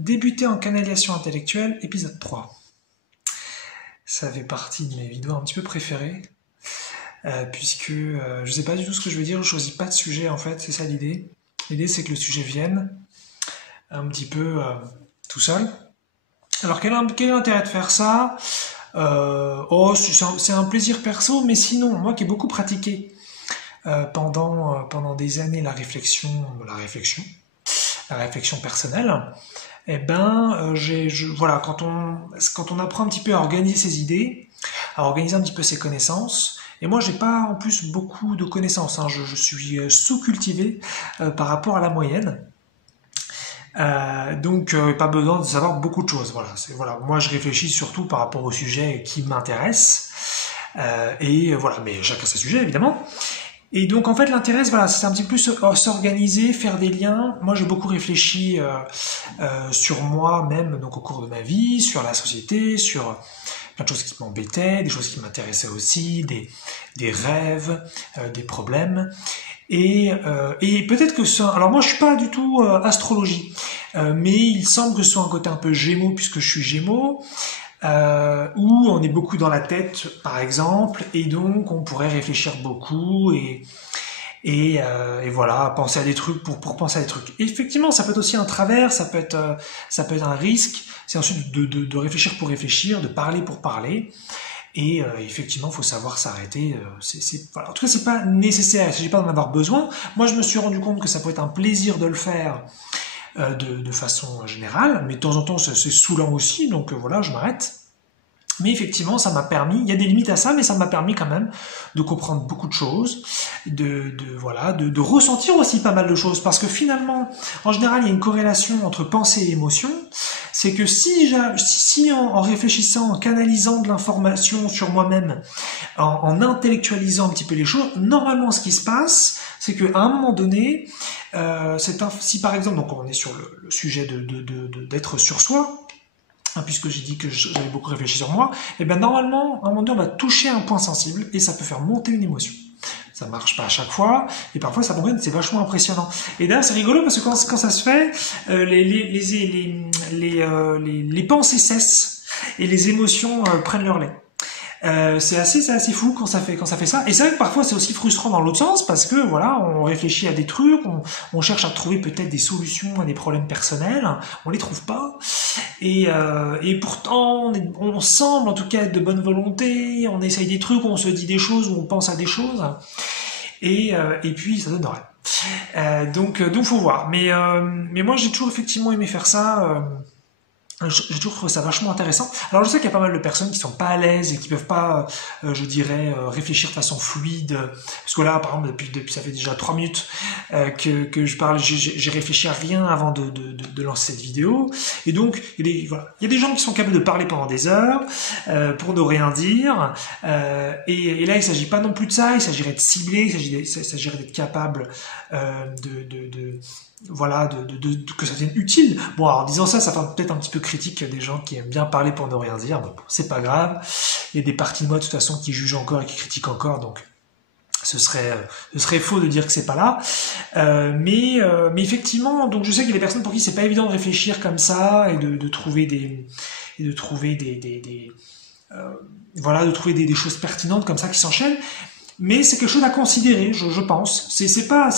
Débuter en canalisation intellectuelle, épisode 3. Ça fait partie de mes vidéos un petit peu préférées, puisque je sais pas du tout ce que je veux dire, je choisis pas de sujet en fait, c'est ça l'idée. L'idée c'est que le sujet vienne un petit peu tout seul. Alors quel est l'intérêt de faire ça? C'est un plaisir perso, mais sinon, moi qui ai beaucoup pratiqué pendant des années la réflexion personnelle, eh ben, voilà, quand on apprend un petit peu à organiser ses idées, à organiser un petit peu ses connaissances, et moi j'ai pas en plus beaucoup de connaissances, hein, je suis sous-cultivé par rapport à la moyenne, donc pas besoin de savoir beaucoup de choses. Voilà, moi je réfléchis surtout par rapport au sujet qui m'intéresse, et voilà, mais chacun ses sujets évidemment. Et donc en fait l'intérêt, voilà, c'est un petit peu s'organiser, faire des liens. Moi j'ai beaucoup réfléchi sur moi-même, donc au cours de ma vie, sur la société, sur plein de choses qui m'embêtaient, des choses qui m'intéressaient aussi, des rêves, des problèmes. Et peut-être que ça... Alors moi je suis pas du tout astrologie, mais il semble que ce soit un côté un peu Gémeaux puisque je suis Gémeaux. Où on est beaucoup dans la tête, par exemple, et donc on pourrait réfléchir beaucoup et voilà, penser à des trucs pour penser à des trucs. Et effectivement, ça peut être aussi un travers, ça peut être un risque. C'est ensuite de réfléchir pour réfléchir, de parler pour parler. Et effectivement, il faut savoir s'arrêter. Voilà. En tout cas, c'est pas nécessaire. Il ne s'agit pas d'en avoir besoin. Moi, je me suis rendu compte que ça peut être un plaisir de le faire. De façon générale, mais de temps en temps c'est saoulant aussi, donc voilà, je m'arrête. Mais effectivement, ça m'a permis, il y a des limites à ça, mais ça m'a permis quand même de comprendre beaucoup de choses, de ressentir aussi pas mal de choses, parce que finalement, en général, il y a une corrélation entre pensée et émotion. C'est que si en réfléchissant, en canalisant de l'information sur moi-même, en intellectualisant un petit peu les choses, normalement, ce qui se passe, c'est qu'à un moment donné, si par exemple, donc on est sur le sujet d'être sur soi, hein, puisque j'ai dit que j'avais beaucoup réfléchi sur moi, et bien normalement, à un moment donné, on va toucher un point sensible et ça peut faire monter une émotion. Ça marche pas à chaque fois, et parfois ça fonctionne, c'est vachement impressionnant. Et d'ailleurs, c'est rigolo parce que quand ça se fait, les pensées cessent et les émotions prennent leur lait. C'est assez fou quand ça fait ça. Et c'est vrai que parfois c'est aussi frustrant dans l'autre sens parce que voilà, on réfléchit à des trucs, on cherche à trouver peut-être des solutions à des problèmes personnels, on les trouve pas. Et pourtant on semble en tout cas être de bonne volonté, on essaye des trucs, on se dit des choses ou on pense à des choses. Et puis ça donne rien. Donc faut voir. Mais moi j'ai toujours effectivement aimé faire ça. J'ai toujours trouvé ça vachement intéressant. Alors je sais qu'il y a pas mal de personnes qui sont pas à l'aise et qui peuvent pas, je dirais, réfléchir de façon fluide. Parce que là, par exemple, depuis ça fait déjà 3 minutes que je parle, j'ai réfléchi à rien avant de lancer cette vidéo. Et donc, il y a des gens qui sont capables de parler pendant des heures pour ne rien dire. Et là, il s'agit pas non plus de ça. Il s'agirait de cibler, il s'agirait d'être capable que ça devienne utile. Bon, alors en disant ça fait peut-être un petit peu critique des gens qui aiment bien parler pour ne rien dire, mais bon, c'est pas grave. Il y a des parties de moi de toute façon qui jugent encore et qui critiquent encore, donc ce serait faux de dire que c'est pas là. Mais effectivement, donc je sais qu'il y a des personnes pour qui c'est pas évident de réfléchir comme ça et de trouver des choses pertinentes comme ça qui s'enchaînent. Mais c'est quelque chose à considérer, je pense. C'est pas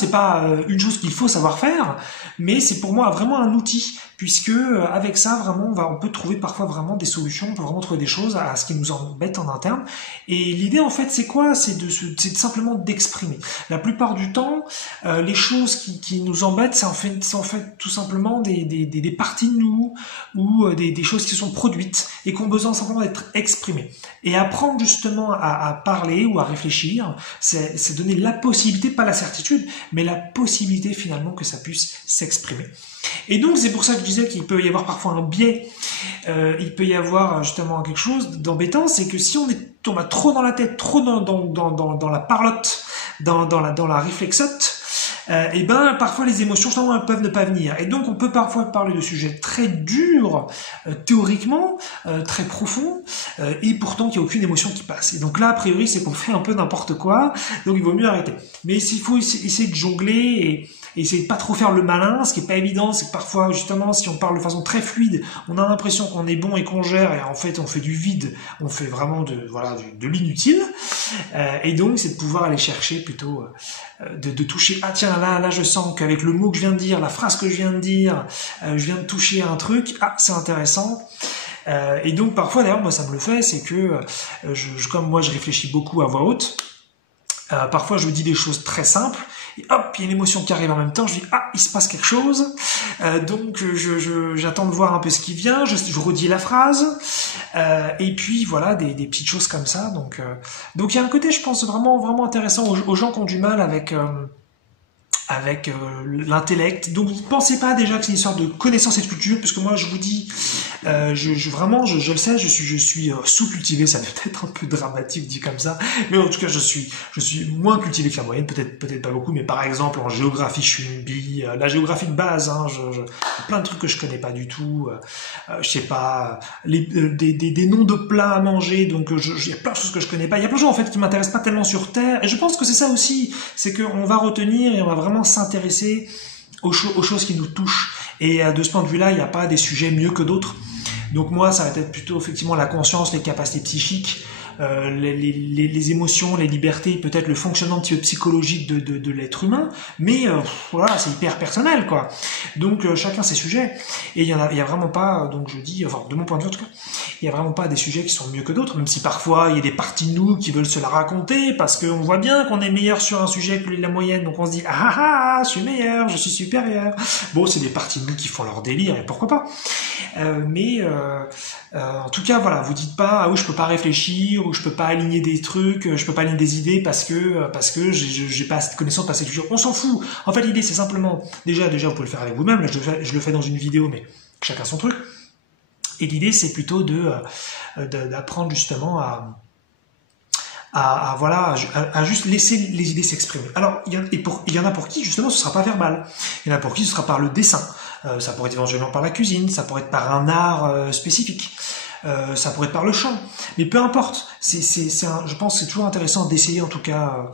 une chose qu'il faut savoir faire, mais c'est pour moi vraiment un outil, puisque avec ça vraiment on peut trouver parfois vraiment des solutions, on peut vraiment trouver des choses à ce qui nous embête en interne. Et l'idée en fait c'est quoi? C'est simplement d'exprimer. La plupart du temps, les choses qui nous embêtent, c'est en fait tout simplement des parties de nous ou des choses qui sont produites et qui ont besoin simplement d'être exprimées. Et apprendre justement à parler ou à réfléchir, c'est donner la possibilité, pas la certitude, mais la possibilité finalement que ça puisse s'exprimer. Et donc c'est pour ça que je disais qu'il peut y avoir parfois un biais, il peut y avoir justement quelque chose d'embêtant, c'est que si on va trop dans la tête, trop dans la parlotte, dans la réflexote, et ben parfois les émotions justement elles peuvent ne pas venir, et donc on peut parfois parler de sujets très durs théoriquement, très profonds, et pourtant il n'y a aucune émotion qui passe. Et donc là a priori c'est qu'on fait un peu n'importe quoi, donc il vaut mieux arrêter. Mais il faut essayer de jongler et essayer de pas trop faire le malin. Ce qui est pas évident, c'est que parfois, justement, si on parle de façon très fluide, on a l'impression qu'on est bon et qu'on gère, et en fait, on fait du vide, on fait vraiment de l'inutile. Et donc, c'est de pouvoir aller chercher plutôt, de toucher, ah tiens, là, je sens qu'avec le mot que je viens de dire, la phrase que je viens de dire, je viens de toucher un truc, ah, c'est intéressant. Et donc, parfois, d'ailleurs, moi, ça me le fait, c'est que, comme moi, je réfléchis beaucoup à voix haute, parfois, je dis des choses très simples, et hop, il y a une émotion qui arrive en même temps, je dis, ah, il se passe quelque chose, donc j'attends de voir un peu ce qui vient, je redis la phrase, et puis voilà, des petites choses comme ça, donc il y a un côté, je pense, vraiment intéressant aux gens qui ont du mal avec l'intellect. Donc, ne pensez pas déjà que c'est une histoire de connaissance et de culture, puisque moi, je vous dis, vraiment, je le sais, je suis sous-cultivé, ça peut être un peu dramatique dit comme ça, mais en tout cas, je suis moins cultivé que la moyenne, peut-être pas beaucoup, mais par exemple, en géographie, je suis une bille, la géographie de base, hein, il y a plein de trucs que je connais pas du tout, je sais pas, des noms de plats à manger, donc il y a plein de choses que je connais pas, il y a plein de choses, en fait, qui m'intéressent pas tellement sur Terre, et je pense que c'est ça aussi, c'est qu'on va retenir et on va vraiment s'intéresser aux choses qui nous touchent. Et de ce point de vue-là, il n'y a pas des sujets mieux que d'autres. Donc moi, ça va être plutôt effectivement la conscience, les capacités psychiques, les émotions, les libertés, peut-être le fonctionnement un petit peu psychologique de l'être humain, mais voilà, c'est hyper personnel, quoi. Donc chacun ses sujets, et il y a vraiment pas, donc je dis, enfin de mon point de vue en tout cas, il y a vraiment pas des sujets qui sont mieux que d'autres, même si parfois il y a des parties de nous qui veulent se la raconter, parce qu'on voit bien qu'on est meilleur sur un sujet que la moyenne, donc on se dit je suis meilleur, je suis supérieur. Bon, c'est des parties de nous qui font leur délire, et pourquoi pas. En tout cas, voilà, vous dites pas, je peux pas réfléchir, ou je peux pas aligner des trucs, je peux pas aligner des idées parce que j'ai pas assez de connaissances, pas assez de culture. On s'en fout. En fait, l'idée, c'est simplement, déjà, vous pouvez le faire avec vous-même. Là, je le fais dans une vidéo, mais chacun son truc. Et l'idée, c'est plutôt d'apprendre justement à juste laisser les idées s'exprimer. Alors, il y en a pour qui, justement, ce sera pas verbal. Il y en a pour qui ce sera par le dessin. Ça pourrait être éventuellement par la cuisine, ça pourrait être par un art spécifique, ça pourrait être par le chant. Mais peu importe, je pense que c'est toujours intéressant d'essayer en tout cas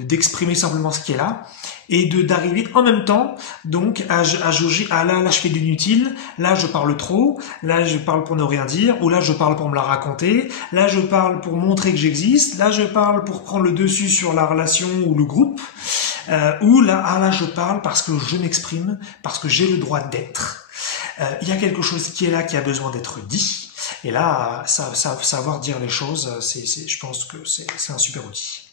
d'exprimer simplement ce qui est là et d'arriver en même temps donc à jauger, là je fais de l'inutile, là je parle trop, là je parle pour ne rien dire, ou là je parle pour me la raconter, là je parle pour montrer que j'existe, là je parle pour prendre le dessus sur la relation ou le groupe, ou là je parle parce que je m'exprime, parce que j'ai le droit d'être. Il y a quelque chose qui est là, qui a besoin d'être dit, et là savoir dire les choses, je pense que c'est un super outil.